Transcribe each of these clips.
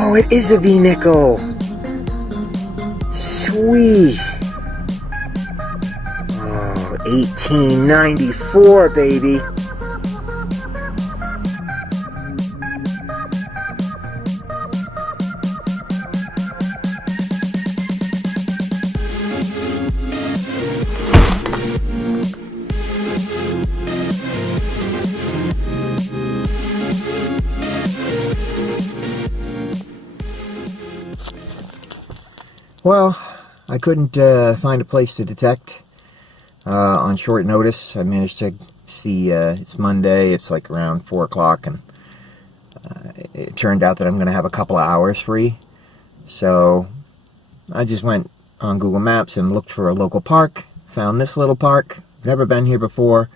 Oh, it is a V-nickel. Sweet. Oh, 1894, baby. Well, I couldn't find a place to detect on short notice. I managed to see it's Monday, it's like around 4 o'clock, and it turned out that I'm going to have a couple of hours free. So I just went on Google Maps and looked for a local park, found this little park. Never been here before.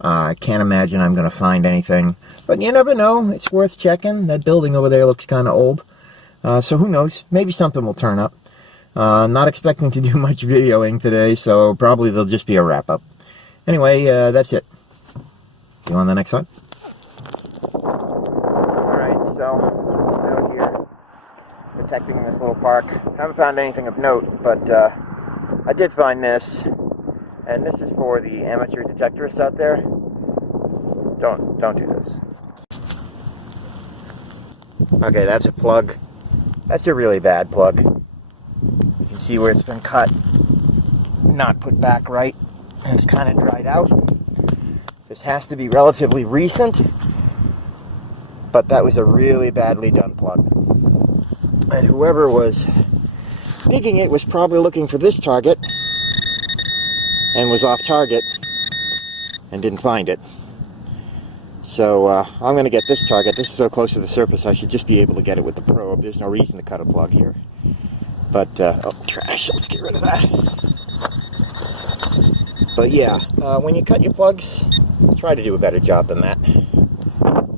I can't imagine I'm going to find anything, but you never know. It's worth checking. That building over there looks kind of old, so who knows? Maybe something will turn up. Not expecting to do much videoing today, so probably there'll just be a wrap-up. Anyway, that's it. See you on the next one. Alright, so I'm just out here protecting this little park. Haven't found anything of note, but I did find this, and this is for the amateur detectorists out there. Don't do this. Okay, that's a plug. That's a really bad plug. You can see where it's been cut, not put back right, and it's kind of dried out. This has to be relatively recent, but that was a really badly done plug. And whoever was digging it was probably looking for this target and was off target and didn't find it. So I'm going to get this target. This is so close to the surface I should just be able to get it with the probe. There's no reason to cut a plug here. But, oh, trash, let's get rid of that. But yeah, when you cut your plugs, try to do a better job than that.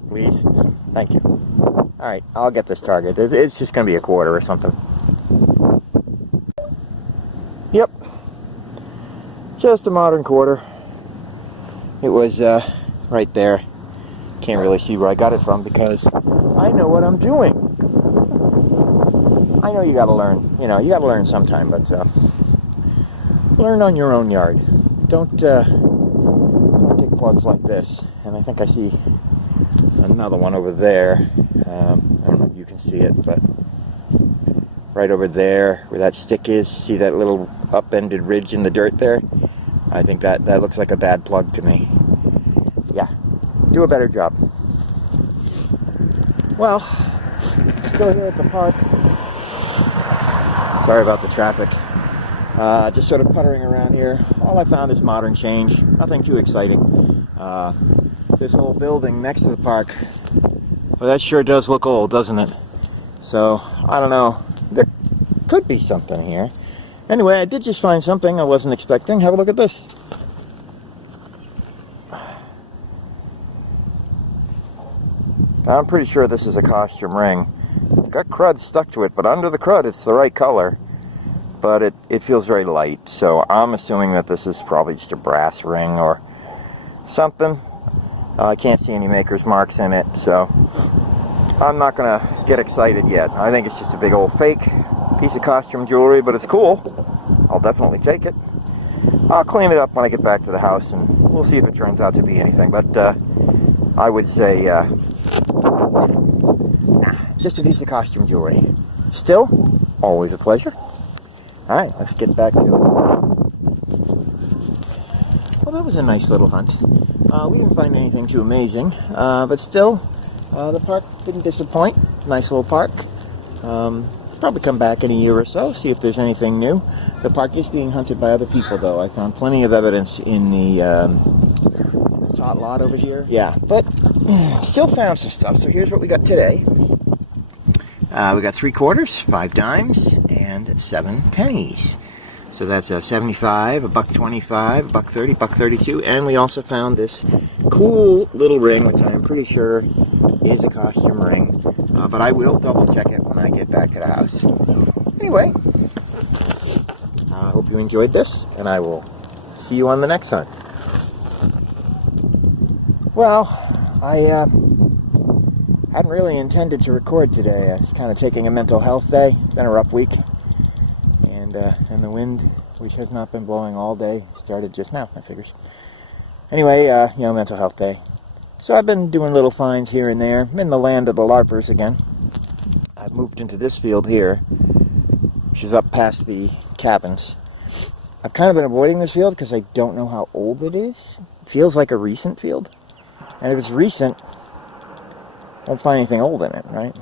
Please. Thank you. Alright, I'll get this target. It's just going to be a quarter or something. Yep. Just a modern quarter. It was, right there. Can't really see where I got it from because I know what I'm doing. I know you gotta learn, you gotta learn sometime, but learn on your own yard. Don't dig plugs like this. And I think I see another one over there. I don't know if you can see it, but right over there where that stick is, see that little upended ridge in the dirt there? I think that looks like a bad plug to me. Yeah, do a better job. Well, still here at the park. Sorry about the traffic. Just sort of puttering around here. All I found is modern change. Nothing too exciting. This old building next to the park. Well, that sure does look old, doesn't it? So, I don't know. There could be something here. Anyway, I did just find something I wasn't expecting. Have a look at this. I'm pretty sure this is a costume ring. It's got crud stuck to it, but under the crud it's the right color. But it feels very light, so I'm assuming that this is probably just a brass ring or something. I can't see any maker's marks in it, so I'm not going to get excited yet. I think it's just a big old fake piece of costume jewelry, but it's cool. I'll definitely take it. I'll clean it up when I get back to the house, and we'll see if it turns out to be anything. But I would say, just a piece of costume jewelry. Still, always a pleasure. Alright, let's get back to it. Well, that was a nice little hunt. We didn't find anything too amazing, but still, the park didn't disappoint. Nice little park. But probably come back in a year or so, see if there's anything new. The park is being hunted by other people, though. I found plenty of evidence in the tot lot over here. Yeah, but still found some stuff. So here's what we got today. We got 3 quarters, 5 dimes, and 7 pennies. So that's a 75, a $1.25, a $1.30, $1.32, and we also found this cool little ring, which I'm pretty sure is a costume ring, but I will double check it when I get back to the house. Anyway, I hope you enjoyed this, and I will see you on the next hunt. Well, I hadn't really intended to record today. I was kind of taking a mental health day. It's been a rough week. And the wind, which has not been blowing all day, started just now, I figures. Anyway, mental health day. So I've been doing little finds here and there. I'm in the land of the larpers again. I've moved into this field here, which is up past the cabins. I've kind of been avoiding this field because I don't know how old it is. It feels like a recent field. And if it's recent, I don't find anything old in it, right?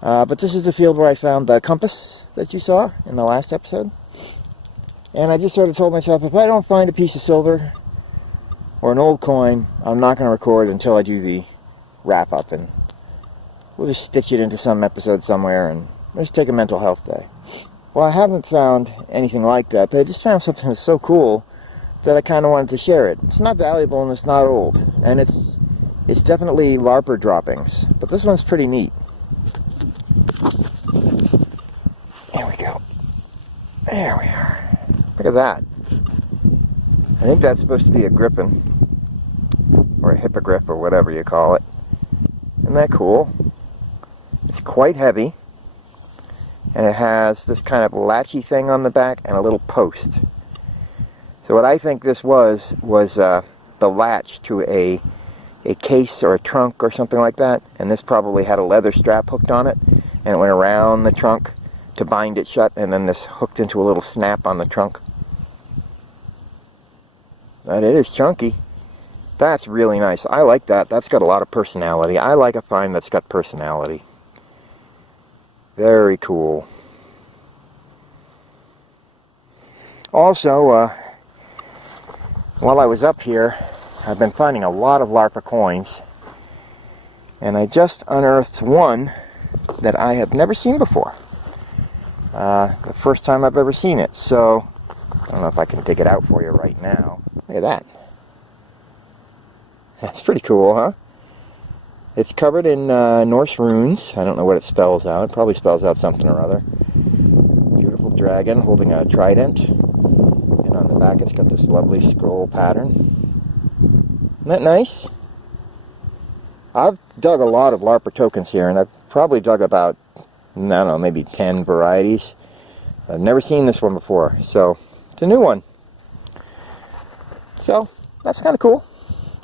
But this is the field where I found the compass that you saw in the last episode. And I just sort of told myself, if I don't find a piece of silver or an old coin, I'm not going to record until I do the wrap-up. And we'll just stitch it into some episode somewhere and let's take a mental health day. Well, I haven't found anything like that, but I just found something that's so cool that I kind of wanted to share it. It's not valuable and it's not old. And it's definitely larper droppings. But this one's pretty neat. There we go. There we are. Look at that. I think that's supposed to be a griffin. Or a hippogriff, or whatever you call it. Isn't that cool? It's quite heavy. And it has this kind of latchy thing on the back and a little post. So what I think this was the latch to a case or a trunk or something like that. And this probably had a leather strap hooked on it. And it went around the trunk to bind it shut, and then this hooked into a little snap on the trunk. But it is chunky. That's really nice. I like that. That's got a lot of personality. I like a find that's got personality. Very cool. Also, while I was up here, I've been finding a lot of larpa coins, and I just unearthed one that I have never seen before. The first time I've ever seen it, so I don't know if I can dig it out for you right now. Look at that. That's pretty cool, huh? It's covered in Norse runes. I don't know what it spells out. It probably spells out something or other. Beautiful dragon holding a trident. And on the back it's got this lovely scroll pattern. Isn't that nice? I've dug a lot of larper tokens here, and I've probably dug about, I don't know, maybe 10 varieties. I've never seen this one before, so it's a new one. So, that's kind of cool.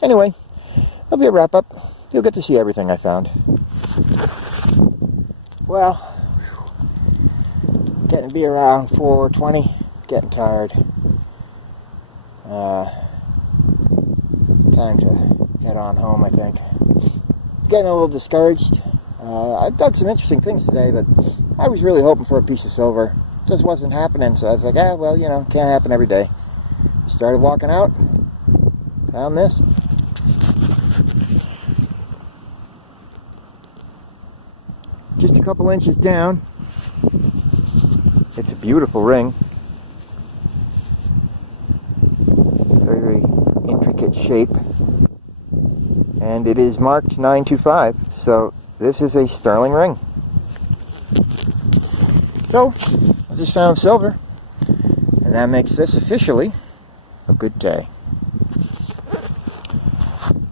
Anyway, that'll be a wrap-up. You'll get to see everything I found. Well, getting to be around 4:20, getting tired. Time to head on home, I think. Getting a little discouraged. I dug some interesting things today, but I was really hoping for a piece of silver. It just wasn't happening, so I was like, well, can't happen every day. Started walking out, found this. Just a couple inches down. It's a beautiful ring. Very, very intricate shape. And it is marked 925, so this is a sterling ring. So, I just found silver, and that makes this officially a good day.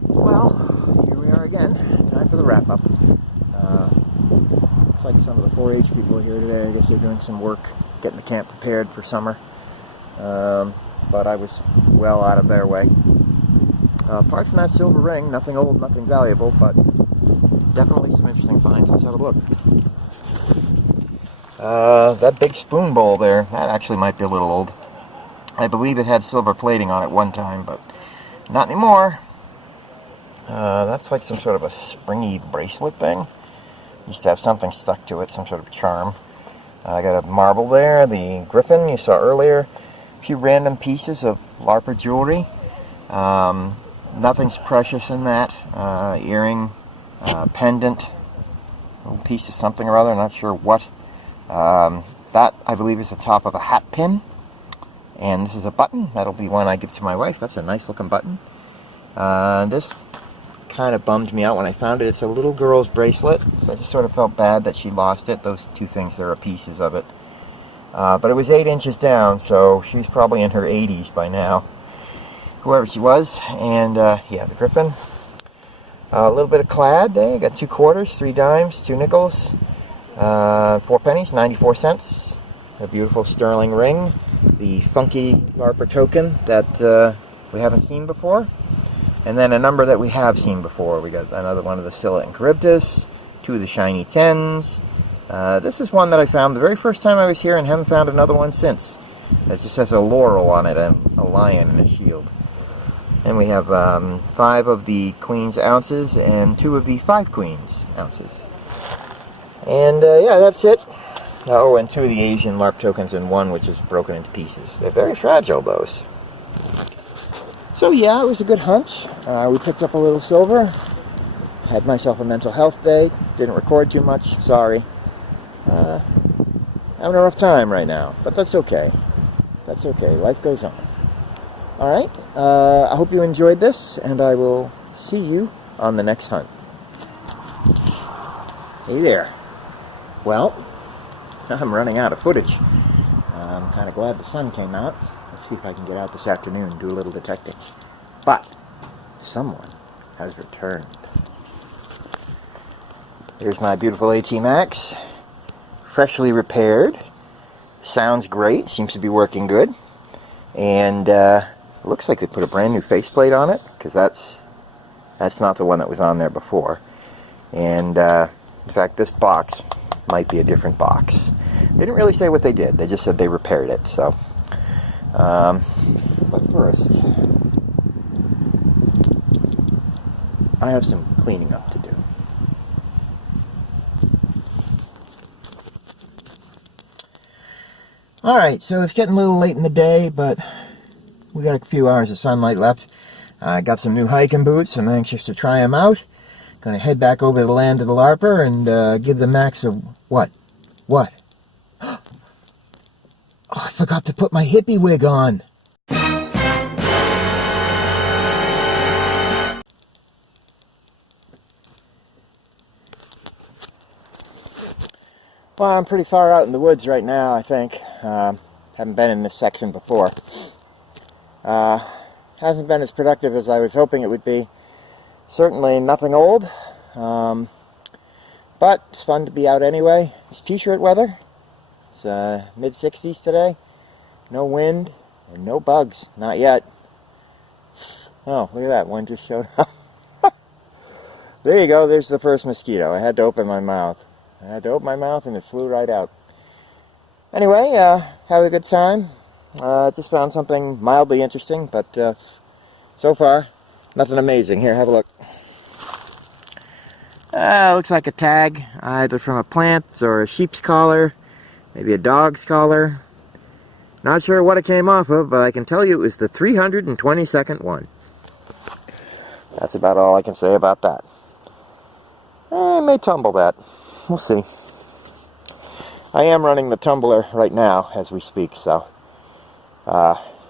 Well, here we are again. Time for the wrap-up. Looks like some of the 4-H people here today. I guess they're doing some work, getting the camp prepared for summer. But I was well out of their way. Apart from that silver ring, nothing old, nothing valuable, but definitely some interesting finds. Let's have a look. That big spoon bowl there, that actually might be a little old. I believe it had silver plating on it one time, but not anymore. That's like some sort of a springy bracelet thing. Used to have something stuck to it, some sort of charm. I got a marble there, the griffin you saw earlier, a few random pieces of LARPer jewelry. Nothing's precious in that. Earring, pendant, a little piece of something or other, not sure what. That, I believe, is the top of a hat pin. And this is a button. That'll be one I give to my wife. That's a nice looking button. This kind of bummed me out when I found it. It's a little girl's bracelet, so I just sort of felt bad that she lost it. Those two things, there are pieces of it. But it was 8 inches down, so she's probably in her 80s by now. Whoever she was. And yeah, the griffin. A little bit of clad there. Got 2 quarters, 3 dimes, 2 nickels, 4 pennies, 94 cents. A beautiful sterling ring. The funky LARPer token that we haven't seen before. And then a number that we have seen before. We got another one of the Scylla and Charybdis, 2 of the shiny 10s. This is one that I found the very first time I was here and haven't found another one since. It just has a laurel on it and a lion and a shield. And we have 5 of the Queen's ounces and 2 of the 5 Queen's ounces. And yeah, that's it. Oh, and 2 of the Asian LARP tokens and 1 which is broken into pieces. They're very fragile, those. So yeah, it was a good hunt. We picked up a little silver. Had myself a mental health day. Didn't record too much. Sorry. Having a rough time right now, but that's okay. That's okay. Life goes on. Alright, I hope you enjoyed this, and I will see you on the next hunt. Hey there. Well, I'm running out of footage. I'm kind of glad the sun came out. Let's see if I can get out this afternoon and do a little detecting. But someone has returned. Here's my beautiful AT Max. Freshly repaired. Sounds great. Seems to be working good. And looks like they put a brand new faceplate on it, because that's not the one that was on there before. And in fact, this box might be a different box. They didn't really say what they did. They just said they repaired it. So, but first, I have some cleaning up to do. Alright, so it's getting a little late in the day, but we got a few hours of sunlight left. I got some new hiking boots. I'm anxious to try them out. Gonna head back over to the land of the LARPer and give the Max a... What? What? Oh, I forgot to put my hippie wig on. Well, I'm pretty far out in the woods right now, I think. Haven't been in this section before. Hasn't been as productive as I was hoping it would be. Certainly nothing old. But it's fun to be out anyway. It's t-shirt weather. It's mid-60s today. No wind and no bugs. Not yet. Oh, look at that. One just showed up. There you go. There's the first mosquito. I had to open my mouth. And it flew right out. Anyway, have a good time. Just found something mildly interesting, but so far, nothing amazing. Here, have a look. Looks like a tag, either from a plant or a sheep's collar, maybe a dog's collar. Not sure what it came off of, but I can tell you it was the 322nd one. That's about all I can say about that. I may tumble that. We'll see. I am running the tumbler right now as we speak, so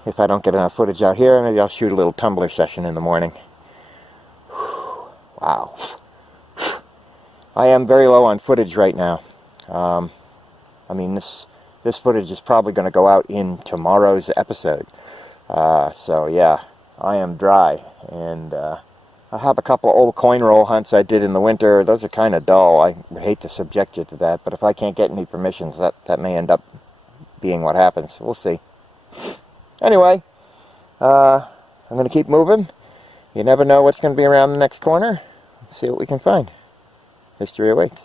if I don't get enough footage out here, maybe I'll shoot a little tumbler session in the morning. Wow. I am very low on footage right now. I mean, this footage is probably going to go out in tomorrow's episode. So yeah, I am dry, and I have a couple old coin roll hunts I did in the winter. Those are kind of dull. I hate to subject you to that, but if I can't get any permissions, that may end up being what happens. We'll see. Anyway, I'm going to keep moving. You never know what's going to be around the next corner. Let's see what we can find. History awaits.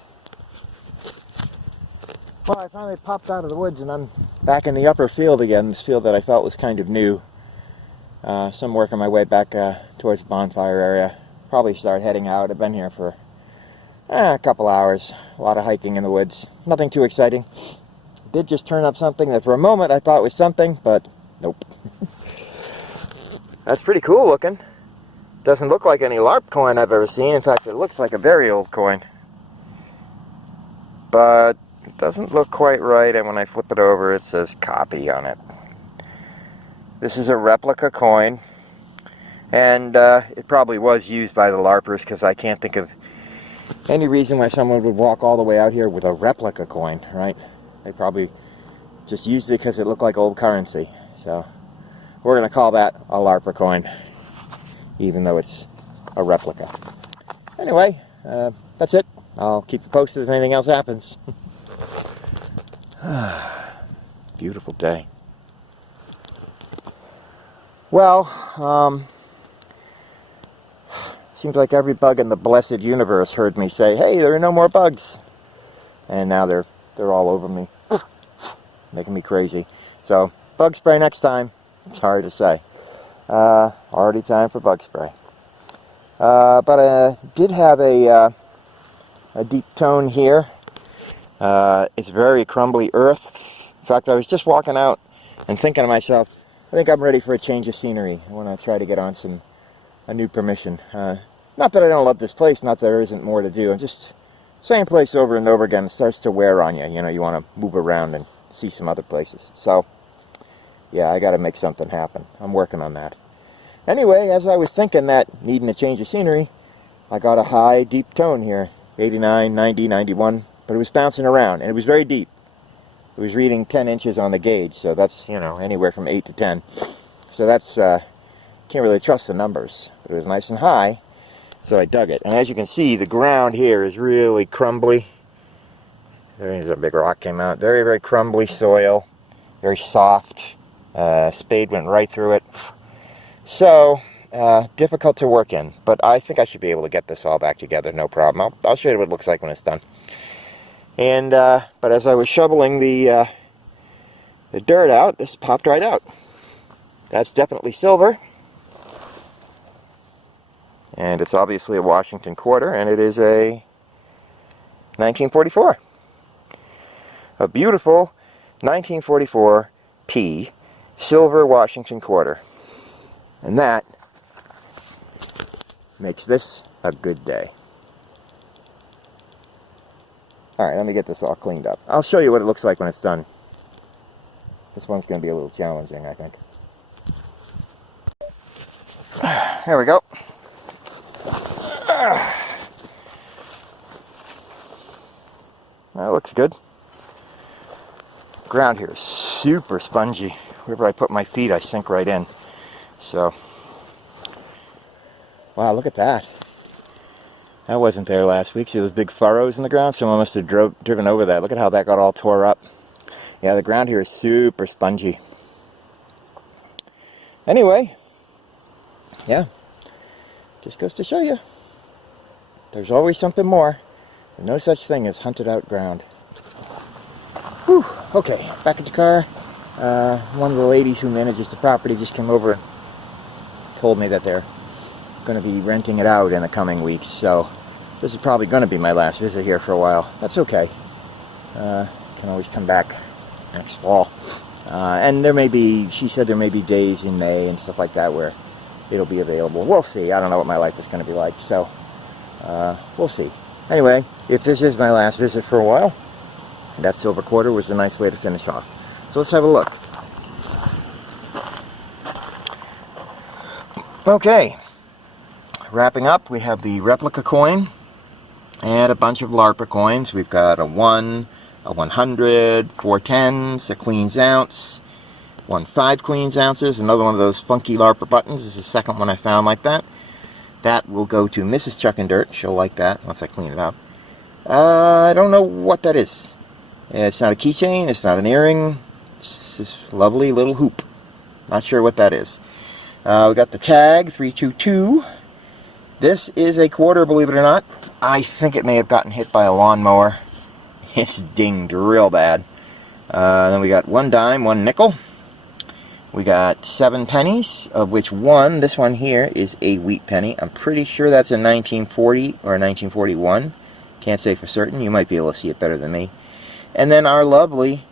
Well, I finally popped out of the woods and I'm back in the upper field again, this field that I felt was kind of new. So I'm working my way back towards the bonfire area. Probably start heading out. I've been here for a couple hours. A lot of hiking in the woods. Nothing too exciting. did just turn up something that for a moment I thought was something, but nope. That's pretty cool looking. Doesn't look like any LARP coin I've ever seen. In fact, it looks like a very old coin. But it doesn't look quite right, and when I flip it over it says copy on it. This is a replica coin, and it probably was used by the LARPers, because I can't think of any reason why someone would walk all the way out here with a replica coin, right? They probably just used it because it looked like old currency. So we're going to call that a LARPer coin, even though it's a replica. Anyway, that's it. I'll keep you posted if anything else happens. Beautiful day. Well, seems like every bug in the blessed universe heard me say, hey, there are no more bugs. And now they're all over me, making me crazy. So, bug spray next time. Sorry to say. Already time for bug spray. But I did have a deep tone here. It's very crumbly earth. In fact, I was just walking out and thinking to myself, I think I'm ready for a change of scenery. I want to try to get on a new permission. Not that I don't love this place, not that there isn't more to do. I'm just same place over and over again. It starts to wear on you. You know, you want to move around and see some other places. So, yeah, I got to make something happen. I'm working on that. Anyway, as I was thinking that, needing a change of scenery, I got a high, deep tone here. 89, 90, 91. But it was bouncing around, and it was very deep. It was reading 10 inches on the gauge, so that's, you know, anywhere from 8 to 10. So that's, can't really trust the numbers. But it was nice and high, so I dug it. And as you can see, the ground here is really crumbly. There's a big rock came out. Very, very crumbly soil. Very soft. Spade went right through it. So, difficult to work in. But I think I should be able to get this all back together, no problem. I'll show you what it looks like when it's done. And, but as I was shoveling the dirt out, this popped right out. That's definitely silver. And it's obviously a Washington quarter, and it is a 1944. A beautiful 1944 P silver Washington quarter. And that makes this a good day. Alright, let me get this all cleaned up. I'll show you what it looks like when it's done. This one's going to be a little challenging, I think. There we go. That looks good. The ground here is super spongy. Wherever I put my feet, I sink right in. So, wow, look at that. That wasn't there last week. See those big furrows in the ground? Someone must have driven over that. Look at how that got all tore up. Yeah, the ground here is super spongy. Anyway, yeah, just goes to show you. There's always something more. There's no such thing as hunted out ground. Whew, okay, back at the car. One of the ladies who manages the property just came over and told me that they're going to be renting it out in the coming weeks, so this is probably going to be my last visit here for a while. That's okay. Can always come back next fall. And there may be, she said there may be days in May and stuff like that where it'll be available. We'll see. I don't know what my life is going to be like, so we'll see. Anyway, if this is my last visit for a while, that silver quarter was a nice way to finish off. So let's have a look. Okay, wrapping up, we have the replica coin and a bunch of LARPer coins. We've got a 1, a 100, 4 10s, a queen's ounce, 1 5 queen's ounces, another one of those funky LARPer buttons. This is the second one I found like that. That will go to Mrs. Chuck and Dirt. She'll like that once I clean it up. I don't know what that is. It's not a keychain, it's not an earring. It's this lovely little hoop. Not sure what that is. We got the tag, 322. This is a quarter, believe it or not. I think it may have gotten hit by a lawnmower. It's dinged real bad. Then we got 1 dime, 1 nickel. We got 7 pennies, of which one, this one here, is a wheat penny. I'm pretty sure that's a 1940 or a 1941. Can't say for certain. You might be able to see it better than me. And then our lovely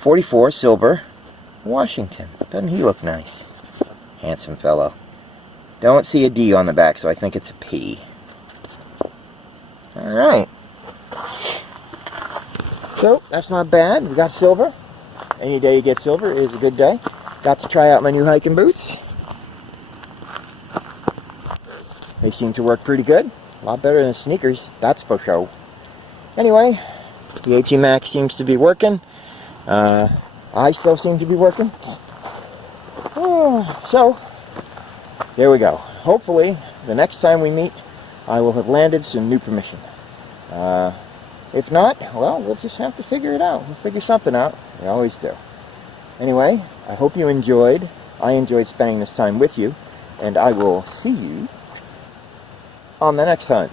44 Silver Washington. Doesn't he look nice? Handsome fellow. Don't see a D on the back, so I think it's a P. Alright. So, that's not bad. We got silver. Any day you get silver is a good day. Got to try out my new hiking boots. They seem to work pretty good. A lot better than sneakers, that's for sure. Anyway, the AT Max seems to be working. I still seem to be working. So, there we go. Hopefully, the next time we meet, I will have landed some new permission. If not, well, we'll just have to figure it out. We'll figure something out. We always do. Anyway, I hope you enjoyed. I enjoyed spending this time with you, and I will see you on the next hunt.